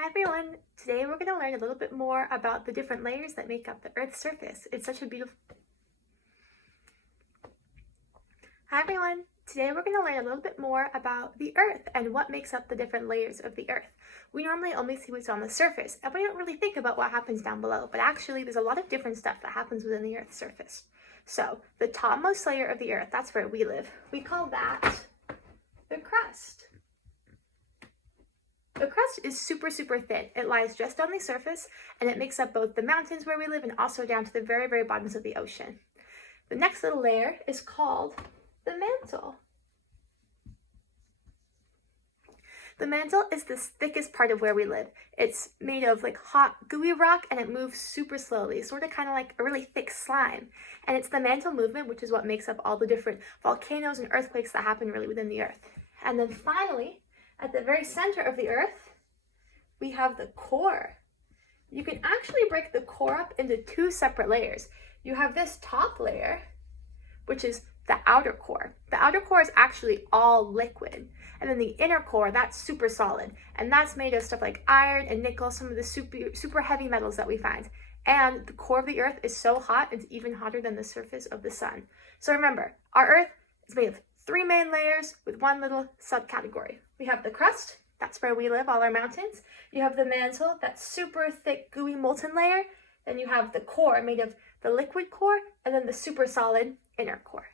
Hi everyone! Today we're going to learn a little bit more about the different layers that make up the Earth's surface. It's such a beautiful... Hi everyone! Today we're going to learn a little bit more about the Earth and what makes up the different layers of the Earth. We normally only see what's on the surface and we don't really think about what happens down below, but actually there's a lot of different stuff that happens within the Earth's surface. So the topmost layer of the Earth, that's where we live, we call that the crust. The crust is super thin. It lies just on the surface and it makes up both the mountains where we live and also down to the very bottoms of the ocean. The next little layer is called the mantle. The mantle is the thickest part of where we live. It's made of like hot gooey rock and it moves super slowly, sort of kind of like a really thick slime. And it's the mantle movement which is what makes up all the different volcanoes and earthquakes that happen really within the Earth. And then finally, at the very center of the Earth, we have the core. You can actually break the core up into two separate layers. You have this top layer, which is the outer core. The outer core is actually all liquid. And then the inner core, that's super solid. And that's made of stuff like iron and nickel, some of the super heavy metals that we find. And the core of the Earth is so hot, it's even hotter than the surface of the sun. So remember, our Earth is made of three main layers with one little subcategory. We have the crust, that's where we live, all our mountains. You have the mantle, that super thick, gooey, molten layer. Then you have the core made of the liquid core, and then the super solid inner core.